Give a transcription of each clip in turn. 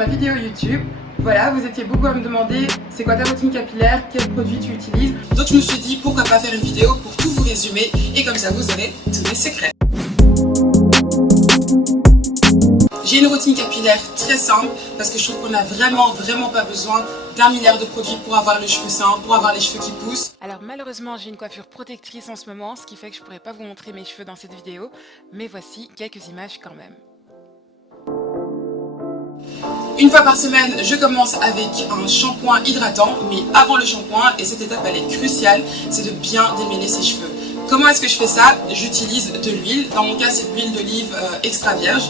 ma vidéo YouTube. Voilà, vous étiez beaucoup à me demander c'est quoi ta routine capillaire, quels produits tu utilises. Donc je me suis dit pourquoi pas faire une vidéo pour tout vous résumer et comme ça vous aurez tous les secrets. J'ai une routine capillaire très simple parce que je trouve qu'on n'a vraiment pas besoin d'un milliard de produits pour avoir les cheveux sains, pour avoir les cheveux qui poussent. Alors malheureusement j'ai une coiffure protectrice en ce moment, ce qui fait que je pourrais pas vous montrer mes cheveux dans cette vidéo, mais voici quelques images quand même. Une fois par semaine, je commence avec un shampoing hydratant, mais avant le shampoing, et cette étape elle est cruciale, c'est de bien démêler ses cheveux. Comment est-ce que je fais ça? J'utilise de l'huile, dans mon cas c'est de l'huile d'olive extra vierge.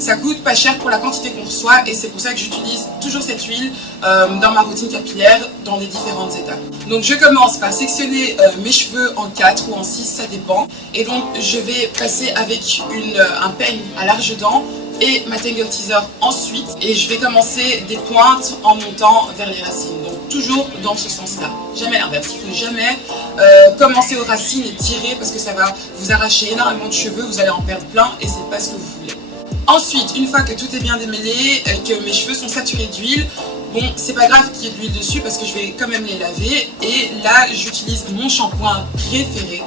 Ça coûte pas cher pour la quantité qu'on reçoit et c'est pour ça que j'utilise toujours cette huile dans ma routine capillaire dans les différentes étapes. Donc je commence par sectionner mes cheveux en 4 ou en 6, ça dépend. Et donc je vais passer avec un peigne à larges dents et ma Tangle Teezer ensuite. Et je vais commencer des pointes en montant vers les racines. Donc toujours dans ce sens-là, jamais l'inverse. Il ne faut jamais commencer aux racines et tirer parce que ça va vous arracher énormément de cheveux, vous allez en perdre plein et c'est pas ce que vous voulez. Ensuite, une fois que tout est bien démêlé, que mes cheveux sont saturés d'huile, bon, c'est pas grave qu'il y ait de l'huile dessus parce que je vais quand même les laver. Et là, j'utilise mon shampoing préféré,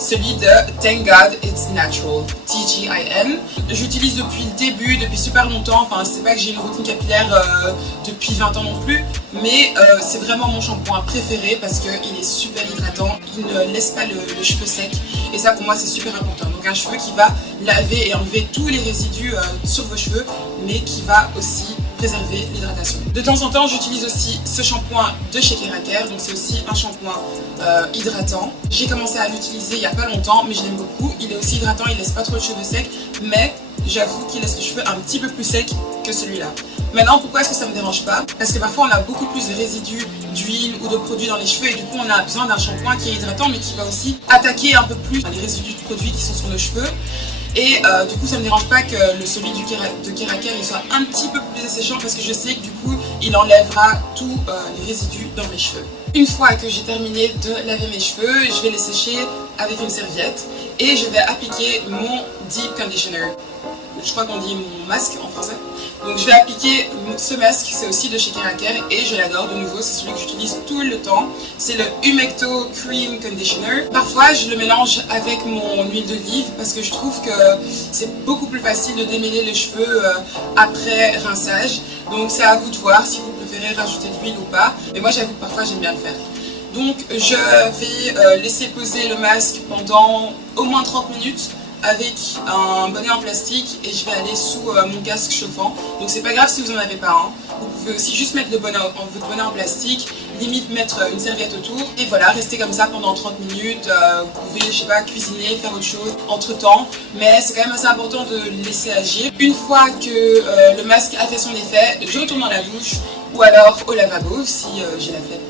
celui de Thank God It's Natural, TGIN. J'utilise depuis le début, depuis super longtemps. Enfin, c'est pas que j'ai une routine capillaire depuis 20 ans non plus, mais c'est vraiment mon shampoing préféré parce qu'il est super hydratant, il ne laisse pas le cheveu sec. Et ça, pour moi, c'est super important. Donc, un cheveu qui va laver et enlever tous les résidus sur vos cheveux, mais qui va aussi préserver l'hydratation. De temps en temps, j'utilise aussi ce shampoing de chez Keraker, donc c'est aussi un shampoing hydratant. J'ai commencé à l'utiliser il n'y a pas longtemps, mais je l'aime beaucoup. Il est aussi hydratant, il laisse pas trop le cheveu sec, mais j'avoue qu'il laisse les cheveux un petit peu plus secs que celui-là. Maintenant, pourquoi est-ce que ça me dérange pas? Parce que parfois on a beaucoup plus de résidus d'huile ou de produits dans les cheveux et du coup on a besoin d'un shampoing qui est hydratant mais qui va aussi attaquer un peu plus les résidus de produits qui sont sur nos cheveux. Et du coup ça me dérange pas que celui de Keraker il soit un petit peu plus asséchant parce que je sais que du coup il enlèvera tous les résidus dans mes cheveux. Une fois que j'ai terminé de laver mes cheveux, je vais les sécher avec une serviette et je vais appliquer mon Deep Conditioner. Je crois qu'on dit mon masque en français. Donc je vais appliquer ce masque, c'est aussi de chez Keraker et je l'adore de nouveau, c'est celui que j'utilise tout le temps. C'est le Humecto Cream Conditioner. Parfois je le mélange avec mon huile d'olive parce que je trouve que c'est beaucoup plus facile de démêler les cheveux après rinçage. Donc c'est à vous de voir si vous préférez rajouter de l'huile ou pas. Mais moi j'avoue que parfois j'aime bien le faire. Donc je vais laisser poser le masque pendant au moins 30 minutes. Avec un bonnet en plastique et je vais aller sous mon casque chauffant. Donc c'est pas grave si vous en avez pas un. Vous pouvez aussi juste mettre votre bonnet en plastique, limite mettre une serviette autour et voilà, rester comme ça pendant 30 minutes. Vous pouvez, je sais pas, cuisiner, faire autre chose entre temps, mais c'est quand même assez important de le laisser agir. Une fois que le masque a fait son effet, je retourne dans la douche ou alors au lavabo si j'ai la flemme.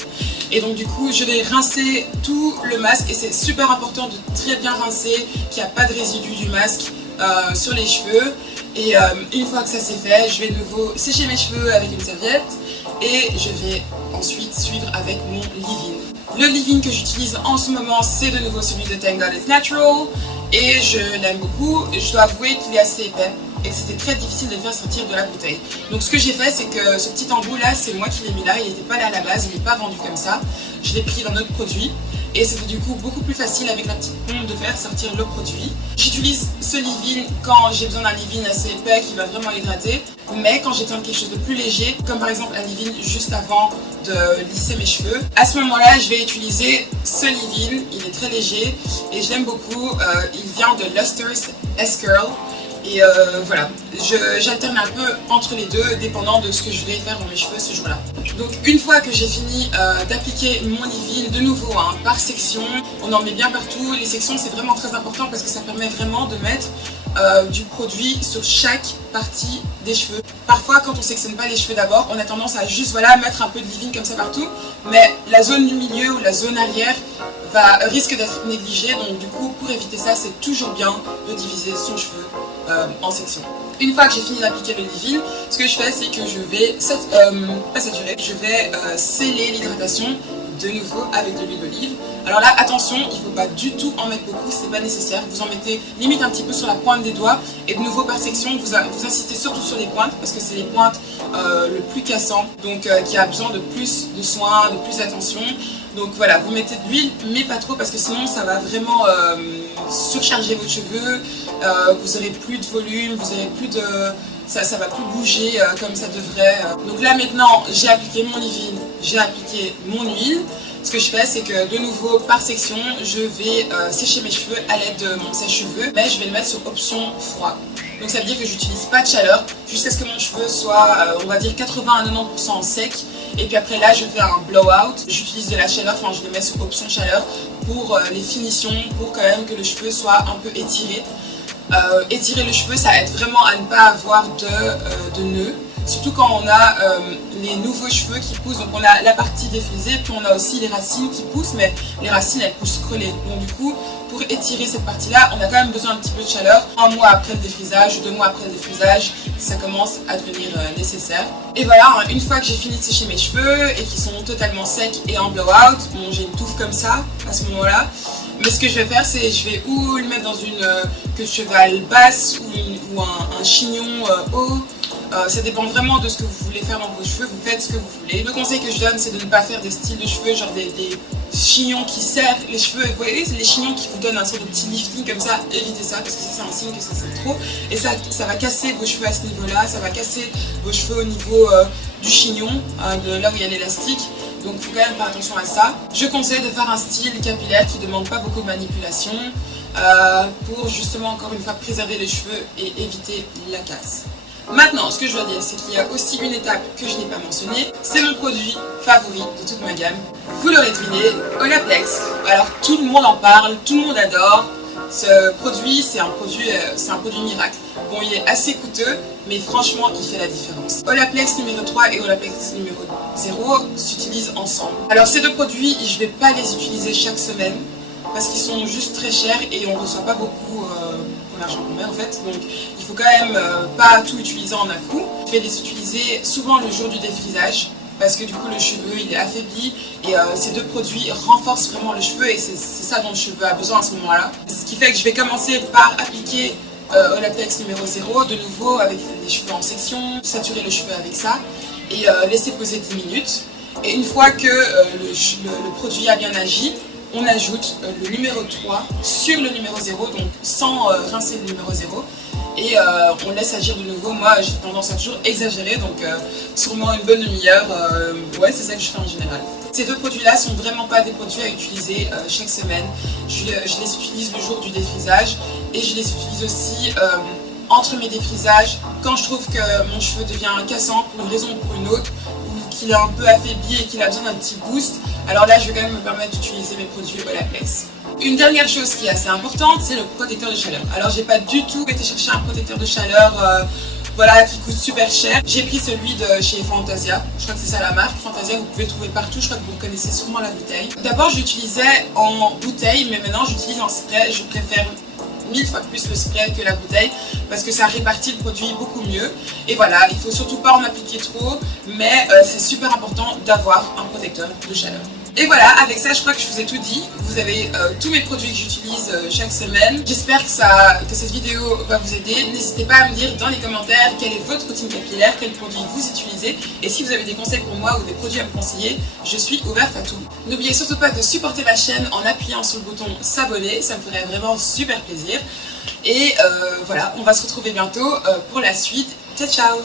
Et donc du coup je vais rincer tout le masque et c'est super important de très bien rincer, qu'il n'y a pas de résidus du masque sur les cheveux. Et une fois que ça c'est fait, je vais de nouveau sécher mes cheveux avec une serviette et je vais ensuite suivre avec mon leave-in. Le leave-in que j'utilise en ce moment c'est de nouveau celui de Thank God It's Natural et je l'aime beaucoup. Je dois avouer qu'il est assez épais et que c'était très difficile de le faire sortir de la bouteille. Donc ce que j'ai fait c'est que ce petit embout là c'est moi qui l'ai mis là, il n'était pas là à la base, il n'est pas vendu comme ça. Je l'ai pris d'un autre produit et c'était du coup beaucoup plus facile avec la petite pompe de faire sortir le produit. J'utilise ce leave-in quand j'ai besoin d'un leave-in assez épais qui va vraiment hydrater, mais quand j'ai besoin de quelque chose de plus léger, comme par exemple un leave-in juste avant de lisser mes cheveux, à ce moment-là je vais utiliser ce leave-in, il est très léger et je l'aime beaucoup, il vient de Luster's S-Curl. Et voilà, j'alterne un peu entre les deux, dépendant de ce que je vais faire dans mes cheveux ce jour-là. Donc une fois que j'ai fini d'appliquer mon leave-in, de nouveau par section, on en met bien partout. Les sections c'est vraiment très important parce que ça permet vraiment de mettre du produit sur chaque partie des cheveux. Parfois quand on sectionne pas les cheveux d'abord, on a tendance à juste mettre un peu de leave-in comme ça partout, mais la zone du milieu ou la zone arrière risque d'être négligée, donc du coup pour éviter ça c'est toujours bien de diviser son cheveu en sections. Une fois que j'ai fini d'appliquer le leave-in, ce que je fais c'est que je vais, pas saturer, je vais sceller l'hydratation de nouveau avec de l'huile d'olive. Alors là attention, il ne faut pas du tout en mettre beaucoup, c'est pas nécessaire, vous en mettez limite un petit peu sur la pointe des doigts Et de nouveau par section, vous insistez surtout sur les pointes parce que c'est les pointes le plus cassant, donc qui a besoin de plus de soins, de plus d'attention. Donc voilà, vous mettez de l'huile, mais pas trop parce que sinon ça va vraiment surcharger vos cheveux, vous aurez plus de volume, vous aurez plus de... Ça va plus bouger comme ça devrait. Donc là maintenant, j'ai appliqué mon leave-in, j'ai appliqué mon huile. Ce que je fais, c'est que de nouveau par section, je vais sécher mes cheveux à l'aide de mon sèche-cheveux, mais je vais le mettre sur option froid. Donc ça veut dire que j'utilise pas de chaleur jusqu'à ce que mon cheveu soit, on va dire 80 à 90% en sec. Et puis après là, je fais un blowout. J'utilise de la chaleur, enfin je le mets sur option chaleur pour les finitions, pour quand même que le cheveu soit un peu étiré. Étirer le cheveu, ça aide vraiment à ne pas avoir de nœuds. Surtout quand on a les nouveaux cheveux qui poussent, donc on a la partie défrisée, puis on a aussi les racines qui poussent, mais les racines elles poussent crêlées. Donc du coup, pour étirer cette partie-là, on a quand même besoin un petit peu de chaleur. 1 mois après le défrisage, 2 mois après le défrisage, ça commence à devenir nécessaire. Et voilà, une fois que j'ai fini de sécher mes cheveux et qu'ils sont totalement secs et en blowout, bon j'ai une touffe comme ça à ce moment-là. Mais ce que je vais faire, c'est je vais ou le mettre dans une queue de cheval basse ou un chignon haut. Ça dépend vraiment de ce que vous voulez faire dans vos cheveux, vous faites ce que vous voulez. Le conseil que je donne, c'est de ne pas faire des styles de cheveux, genre des chignons qui serrent les cheveux. Vous voyez, c'est les chignons qui vous donnent un sort de petit lifting comme ça. Évitez ça, parce que c'est un signe que ça serre trop. Et ça va casser vos cheveux à ce niveau-là, ça va casser vos cheveux au niveau du chignon, de là où il y a l'élastique. Donc il faut quand même faire attention à ça. Je conseille de faire un style capillaire qui ne demande pas beaucoup de manipulation pour justement encore une fois préserver les cheveux et éviter la casse. Maintenant, ce que je dois dire, c'est qu'il y a aussi une étape que je n'ai pas mentionnée. C'est mon produit favori de toute ma gamme. Vous l'aurez deviné, Olaplex. Alors tout le monde en parle, tout le monde adore. Ce produit, c'est un produit miracle. Bon, il est assez coûteux, mais franchement, il fait la différence. Olaplex numéro 3 et Olaplex numéro 0 s'utilisent ensemble. Alors ces deux produits, je ne vais pas les utiliser chaque semaine parce qu'ils sont juste très chers et on ne reçoit pas beaucoup pour l'argent qu'on met en fait. Donc il faut quand même pas tout utiliser en un coup. Je vais les utiliser souvent le jour du défrisage parce que du coup le cheveu il est affaibli et ces deux produits renforcent vraiment le cheveu et c'est ça dont le cheveu a besoin à ce moment-là. Ce qui fait que je vais commencer par appliquer Olaplex numéro 0 de nouveau avec les cheveux en section, saturer le cheveu avec ça et laisser poser 10 minutes. Et une fois que le produit a bien agi, on ajoute le numéro 3 sur le numéro 0, donc sans rincer le numéro 0. Et on laisse agir de nouveau. Moi j'ai tendance à toujours exagérer, donc sûrement une bonne demi-heure. Ouais, c'est ça que je fais en général. Ces deux produits-là sont vraiment pas des produits à utiliser chaque semaine. Je les utilise le jour du défrisage et je les utilise aussi entre mes défrisages quand je trouve que mon cheveu devient cassant pour une raison ou pour une autre, ou qu'il est un peu affaibli et qu'il a besoin d'un petit boost. Alors là, je vais quand même me permettre d'utiliser mes produits Olaplex. Une dernière chose qui est assez importante, c'est le protecteur de chaleur. Alors j'ai pas du tout été chercher un protecteur de chaleur voilà, qui coûte super cher. J'ai pris celui de chez Fantasia, je crois que c'est ça la marque. Fantasia, vous pouvez le trouver partout, je crois que vous connaissez sûrement la bouteille. D'abord je l'utilisais en bouteille, mais maintenant j'utilise en spray. Je préfère 1000 fois plus le spray que la bouteille parce que ça répartit le produit beaucoup mieux. Et voilà, il faut surtout pas en appliquer trop, mais c'est super important d'avoir un protecteur de chaleur. Et voilà, avec ça je crois que je vous ai tout dit. Vous avez tous mes produits que j'utilise chaque semaine. J'espère que cette vidéo va vous aider. N'hésitez pas à me dire dans les commentaires quelle est votre routine capillaire, quels produits vous utilisez. Et si vous avez des conseils pour moi ou des produits à me conseiller, je suis ouverte à tout. N'oubliez surtout pas de supporter ma chaîne en appuyant sur le bouton s'abonner, ça me ferait vraiment super plaisir. Et voilà, on va se retrouver bientôt pour la suite. Ciao ciao!